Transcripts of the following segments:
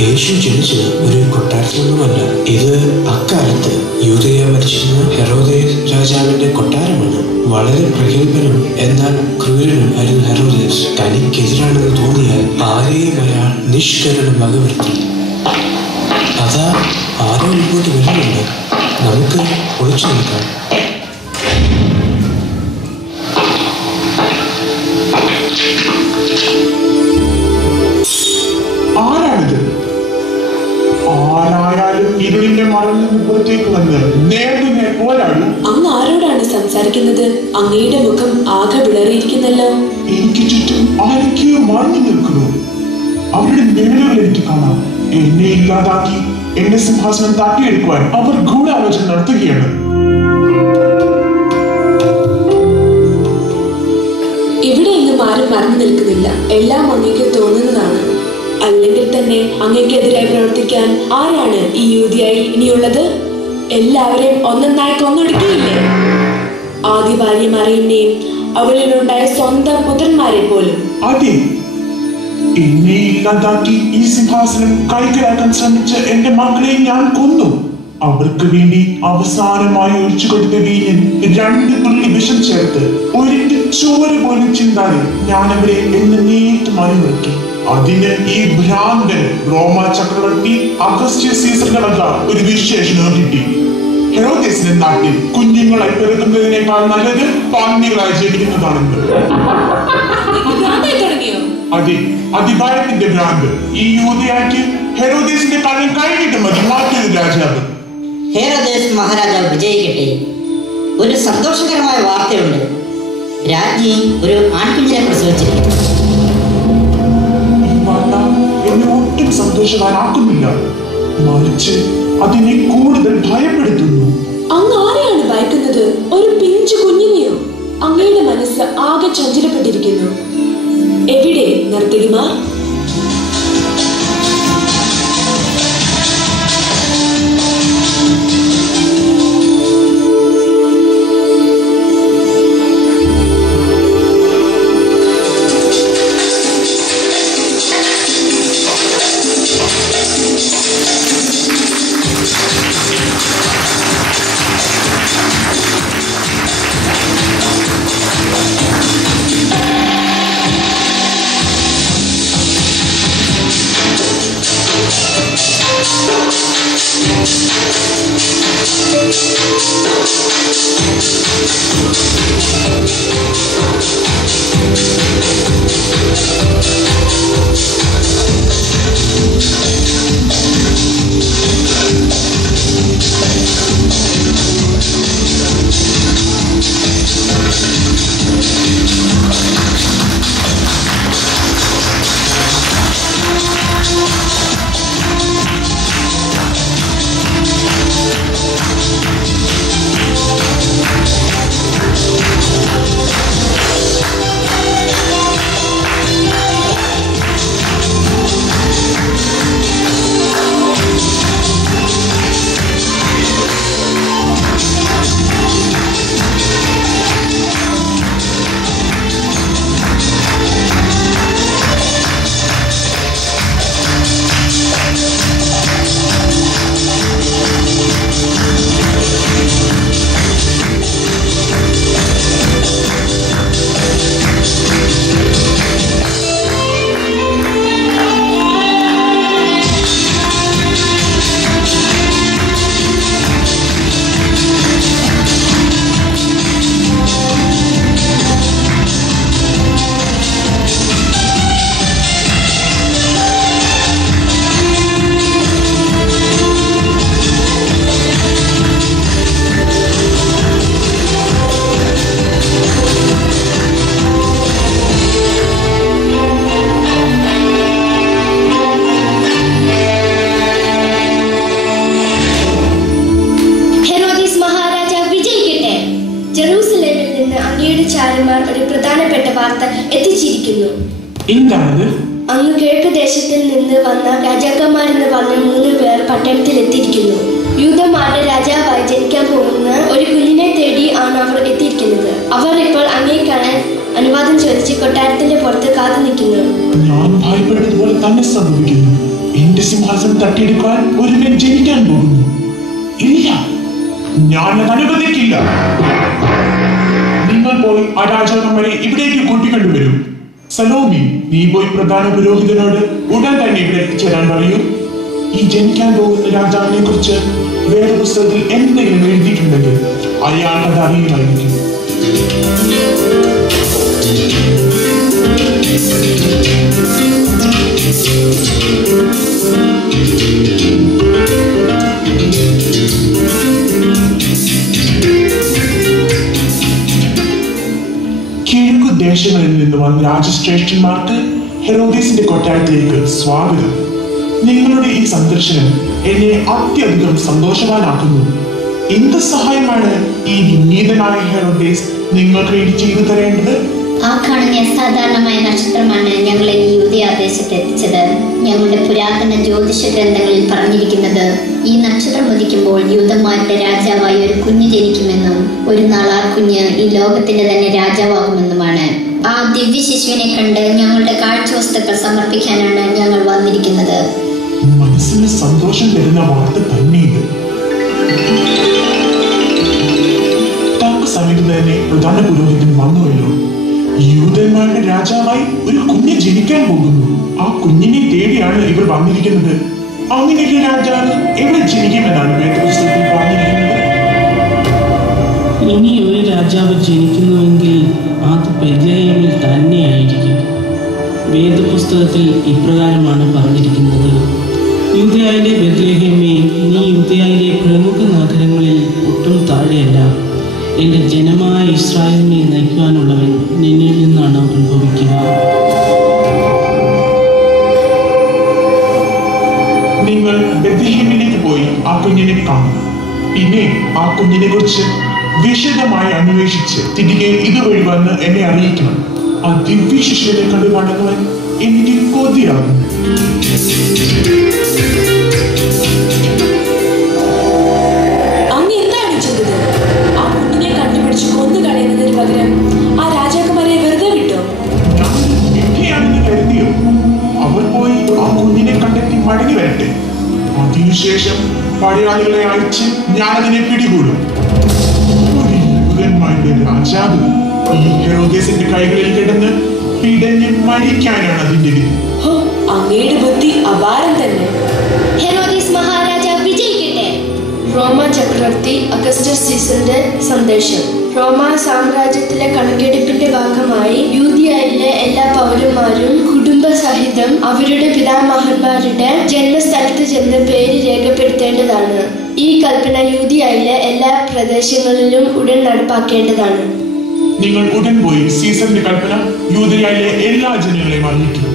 യേശു ജനിച്ചത് ഒരു കൊട്ടാരത്തിലൊന്നുമല്ല. ഇത് അക്കാലത്ത് യൂദയ ഭരിച്ചിരുന്ന ഹെറോദേസ് രാജാവിന്റെ കൊട്ടാരമാണ്. വളരെ പ്രഗത്ഭനും എന്നാൽ ക്രൂരനും ആയിരുന്നു ഹെറോദേസ്. തനിക്കെതിരാണെന്ന് തോന്നിയാൽ ആരെയും അയാൾ നിഷ്കരണം വകവരുത്തി. അതാ ആരോ ഇങ്ങോട്ട് വരുന്നുണ്ട്. നമുക്ക് ഒളിച്ചു നിൽക്കാം. ആരാണിത്? ആരായാലും ഇരുളിന്റെ മറവിൽ മുഖത്തേക്ക് വന്ന് നേടുന്നേ പോരാടും. അങ്ങ് ആരോടാണ് സംസാരിക്കുന്നത്? അങ്ങയുടെ മുഖം ആകെ വിളറിയിരിക്കുന്നല്ലോ. എനിക്ക് ചുറ്റും ആരൊക്കെയോ മറഞ്ഞു നിൽക്കുന്നു. അവരുടെ നിഴലുകൾ എനിക്ക് കാണാം. എന്നെ ഇല്ലാതാക്കി എന്റെ സിംഹാസനം തട്ടിയെടുക്കുവാൻ അവർ ഗൂഢാലോചന നടത്തുകയാണ്. ഇവിടെ എങ്ങും ആരും മറന്നു നിൽക്കുന്നില്ല. എല്ലാം അങ്ങേക്ക് തോന്നുന്നതാണ്. അല്ലെങ്കിൽ തന്നെ അങ്ങേക്കെതിരായി പ്രവർത്തിക്കാൻ ആരാണ് ഈ യൂദയായിൽ ഇനിയുള്ളത്? എല്ലാവരെയും ഒന്നൊന്നായി കൊന്നൊടുക്കിയില്ലേ? ആദ്യ ഭാര്യ മറിയനെയും അവളിലുണ്ടായ സ്വന്തം പുത്രന്മാരെ പോലും. അതെ, എന്നെ ഇല്ലാതാക്കി ഈ സിംഹാസനം കൈക്കലാക്കാൻ ശ്രമിച്ച എന്റെ മക്കളെ ഞാൻ കൊന്നു. അവർക്ക് വേണ്ടി അവസാനമായി ഒഴിച്ചു കൊടുത്ത വീഞ്ഞിൽ 2 തുള്ളി വിഷം ചേർത്ത് ഒരിക്കൽ ചോര പോലും ചിന്താതെ ഞാൻ അവരെ എന്ന് നേരിട്ട് മറിവെട്ടി. അതിന് ഈ ഭ്രാന്തൻ റോമ ചക്രവർത്തി അഗസ്റ്റ്യസ് സീസറിനക ഒരു വിശേഷണം കിട്ടി. ഹെറോദേസിന്റെ നാട്ടിൽ കുഞ്ഞുങ്ങളായി പിറക്കുന്നതിനേക്കാൾ നല്ലത് പന്നികളായി ജനിക്കുന്നതാണെന്ന്. അതെ, അതിഭാരത്തിന്റെ ഭ്രാന്ത്. ഈ യൂദയാക്ക് ഹെറോദേസിന്റെ കാലം കഴിഞ്ഞിട്ട് മതി മറ്റൊരു രാജാവ്. ഹെറോദേസ് മഹാരാജാവ് വിജയിക്കട്ടെ. ഒരു സന്തോഷകരമായ വാർത്തയുണ്ട്. രാജ്ഞി ഒരു ആൺകുഞ്ഞിനെ പ്രസവിച്ചിരിക്കുന്നു. ഈ വാർത്ത എന്നെ ഒട്ടും സന്തോഷവാനാക്കുന്നില്ല, മറിച്ച് അതിനെ കൂടുതൽ ഭയപ്പെടുത്തുന്നു. അങ്ങ് ആരെയാണ് ഭയക്കുന്നത്? ഒരു പിഞ്ചു കുഞ്ഞിനെയോ? അങ്ങയുടെ മനസ്സ് ആകെ ചഞ്ചലപ്പെട്ടിരിക്കുന്നു. എവിടെ നർത്തകിമാർ? എന്താണ്? അങ്ങ് കിഴക്ക് ദേശത്തിൽ നിന്ന് വന്ന രാജാക്കന്മാരെന്ന് പറഞ്ഞ 3 പേർ പട്ടണത്തിൽ എത്തിയിരിക്കുന്നു. യൂദന്മാരുടെ രാജാവായി ജനിക്കാൻ പോകുന്ന ഒരു കുഞ്ഞിനെ തേടി ആണ് അവർ എത്തിയിരിക്കുന്നത്. അവർ ഇപ്പോൾ അങ്ങേ കാണാൻ അനുവാദം ചോദിച്ച് കൊട്ടാരത്തിന്റെ പുറത്ത് കാത്തു നിൽക്കുന്നു. ഞാൻ ഭയപ്പെട്ടതുപോലെ തന്നെ സംഭവിക്കുന്നു. എന്റെ സിംഹാസനം തട്ടിയെടുക്കാൻ ഒരുവൻ ജനിക്കാൻ പോകുന്നു. ഇല്ല, ഞാൻ അത് അനുവദിക്കില്ല. നിങ്ങൾ പോയി ആ രാജാക്കന്മാരെ ഇവിടേക്ക് കൂട്ടിക്കൊണ്ടുവരൂ. സലോമി, നീ പോയി പ്രധാന പുരോഹിതനോട് ഉടൻ തന്നെ ഇവിടെ എത്തിച്ചേരാൻ പറയൂ. ഈ ജനിക്കാൻ പോകുന്ന രാജാവിനെ കുറിച്ച് വേദപുസ്തകത്തിൽ എന്തെങ്കിലും എഴുതിയിട്ടുണ്ടെങ്കിൽ അയാൾക്കത് അറിയുമായിരിക്കും. ദേശങ്ങളിൽ നിന്ന് വന്ന രാജശ്രേഷ്ഠന്മാർക്ക് ഹെറോദേസിന്റെ കൊട്ടാരത്തിലേക്ക് സ്വാഗതം. നിങ്ങളുടെ ഈ സന്ദർശനം എന്നെ അത്യധികം സന്തോഷവാനാക്കുന്നു. എന്ത് സഹായമാണ് ഈ വിനീതനായ ഹെറോദേസ് നിങ്ങൾക്ക് വേണ്ടി ചെയ്തു തരേണ്ടത്? ആ കാണുന്ന അസാധാരണമായ നക്ഷത്രമാണ് ഞങ്ങളെ ഈ യൂദയാദേശത്ത് എത്തിച്ചത്. ഞങ്ങളുടെ പുരാതന ജ്യോതിഷ ഗ്രന്ഥങ്ങളിൽ പറഞ്ഞിരിക്കുന്നത് ഈ നക്ഷത്രം ഉദിക്കുമ്പോൾ യൂദന്മാരുടെ രാജാവായി ഒരു കുഞ്ഞ് ജനിക്കുമെന്നും ഒരു നാൾ ആ കുഞ്ഞ് ഈ ലോകത്തിന്റെ തന്നെ രാജാവാകുമെന്നുമാണ്. ആ ദിവ്യ ശിശുവിനെ കണ്ട് ഞങ്ങളുടെ കാഴ്ചവസ്തുക്കൾ സമർപ്പിക്കാനാണ് ഞങ്ങൾ വന്നിരിക്കുന്നത്. മനസ്സിന് സന്തോഷം തരുന്ന വാർത്ത തന്നെ ഇത്. തക്ക സമയത്ത് തന്നെ പ്രധാന പുരോഹിതൻ വന്നുവല്ലോ. യൂദന്മാരുടെ രാജാവായി ഒരു കുഞ്ഞ് ജനിക്കാൻ പോകുന്നു. ആ കുഞ്ഞിനെ തേടിയാണ് ഇവർ വന്നിരിക്കുന്നത്. അങ്ങനെയൊരു രാജാവ് എവിടെ ജനിക്കുമെന്നാണ് വേദപുസ്തകത്തിൽ പറഞ്ഞിരിക്കുന്നത്. ഇനി ഒരു രാജാവ് ജനിക്കുന്നുവെങ്കിൽ അത് ബെത്ലഹേമിൽ തന്നെയായിരിക്കും. വേദപുസ്തകത്തിൽ ഇപ്രകാരമാണ് പറഞ്ഞിരിക്കുന്നത്: യൂദയായിലെ ബെത്ലഹേമേ, നീ യൂദയായിലെ പ്രമുഖ നഗരങ്ങളിൽ ഒട്ടും താഴെയല്ല. എൻ്റെ ജനമായ ഇസ്രായേലിനെ നയിക്കുവാനുള്ളവൻ നിന്നിൽ നിന്നാണ് ഉത്ഭവിക്കുക. നിങ്ങൾ ബെത്ലഹേമിലേക്ക് പോയി ആ കുഞ്ഞിനെ കാണും. പിന്നെ ആ കുഞ്ഞിനെ കുറിച്ച് വിശദമായി അന്വേഷിച്ച് തിരികെ ഇതുവഴി വന്ന് എന്നെ അറിയിക്കണം. ആ ദിവ്യ ശിശുവിനെ കണ്ടു കാണുന്നവൻ എനിക്ക് കൊതിയാകും. മടങ്ങി വരട്ടെ. അതിനുശേഷം പടയാളികളെ അയച്ച് ഞാൻ അതിനെ പിടികൂടും. ഒരു യൂദന്മാരുടെ രാജാവ് ഈ ഹെറോദേസിന്റെ കൈകളിൽ കിടന്ന് പിടഞ്ഞ് മരിക്കാനാണ് അതിന്റെ വിധി. അങ്ങയുടെ ബുദ്ധി അപാരം തന്നെ. ഹെറോദീസ് മഹാരാജാവ് വിജയിക്കട്ടെ. റോമ ചക്രവർത്തി അഗസ്റ്റസ് സീസറിന്റെ സന്ദേശം. റോമ സാമ്രാജ്യത്തിലെ കണക്കെടുപ്പിന്റെ ഭാഗമായി യൂദയായിലെ എല്ലാ പൗരന്മാരും കുടുംബസഹിതം അവരുടെ പിതാമഹന്മാരുടെ ജന്മസ്ഥലത്ത് ചെന്ന് പേര് രേഖപ്പെടുത്തേണ്ടതാണ്. ഈ കൽപ്പന യൂദയായിലെ എല്ലാ പ്രദേശങ്ങളിലും ഉടൻ നടപ്പാക്കേണ്ടതാണ്. നിങ്ങൾ ഉടൻ പോയി സീസറിന്റെ കൽപ്പന യൂദയായിലെ എല്ലാ ജനങ്ങളെയും അറിയിക്കും.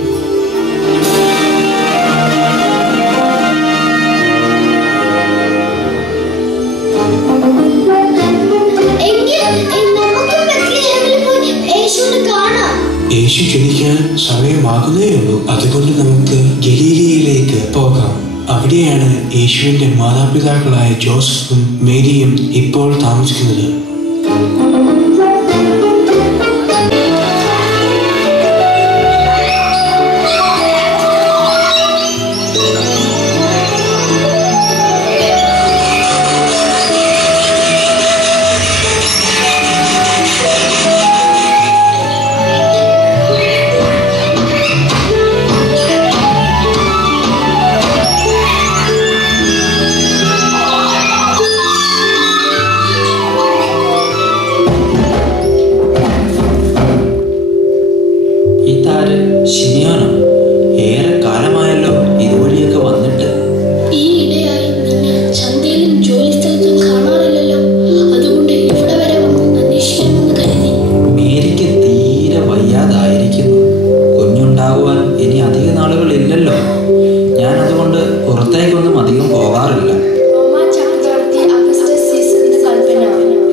യേശു ജനിക്കാൻ സമയമാകുന്നേയുള്ളൂ. അതുകൊണ്ട് നമുക്ക് ഗലീലയിലേക്ക് പോകാം. അവിടെയാണ് യേശുവിന്റെ മാതാപിതാക്കളായ ജോസഫും മേരിയും ഇപ്പോൾ താമസിക്കുന്നത്. ശരിയാണ്, ഏറെ കാലമായല്ലോ ഇതുവഴിയൊക്കെ വന്നിട്ട്. ഈ ഇടയായി നിന്നെ ചന്തയിലും ജോലി സ്ഥലത്തും കാണാറില്ലല്ലോ. അതുകൊണ്ട് ഇവിടെ വരെ വന്ന് അന്വേഷിക്കാമെന്ന് കരുതി. മേരിക്ക് തീരെ വയ്യാതായിരിക്കുന്നു. കുഞ്ഞുണ്ടാകുവാൻ ഇനി അധിക നാളുകളില്ലല്ലോ. ഞാൻ അതുകൊണ്ട് പുറത്തേക്കൊന്നും അധികം പോകാറില്ല. റോമ ചക്രവർത്തി അഗസ്റ്റസ് സീസറിന്റെ കൽപ്പന.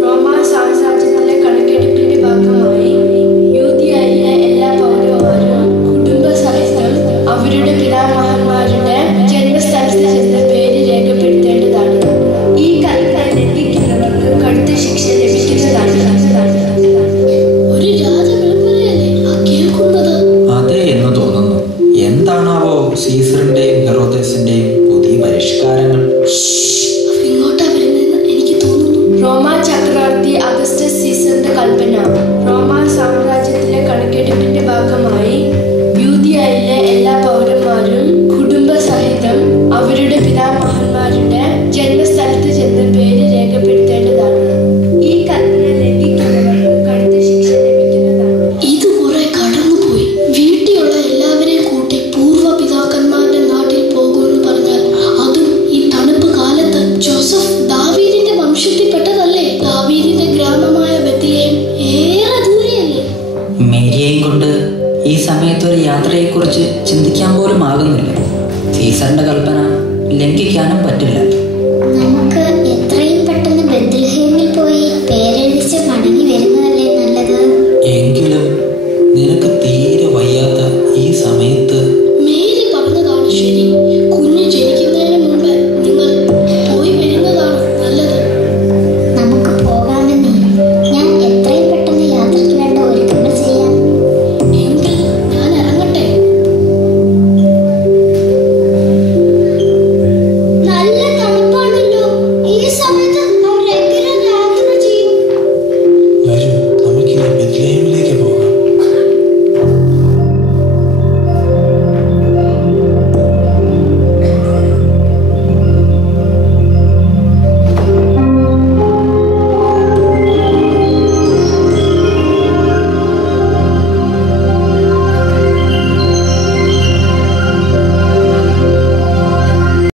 റോമ സാമ്രാജ്യത്തിലെ കണക്കെടുപ്പിന്റെ ഭാഗമായി യൂദയായിലെ എല്ലാ പൗരന്മാരും കുടുംബസഹിതം സമയത്തൊരു യാത്രയെക്കുറിച്ച് ചിന്തിക്കാൻ പോലും ആകുന്നില്ല. സീസറിന്റെ കൽപ്പന ലംഘിക്കാനും പറ്റില്ല. നമുക്ക്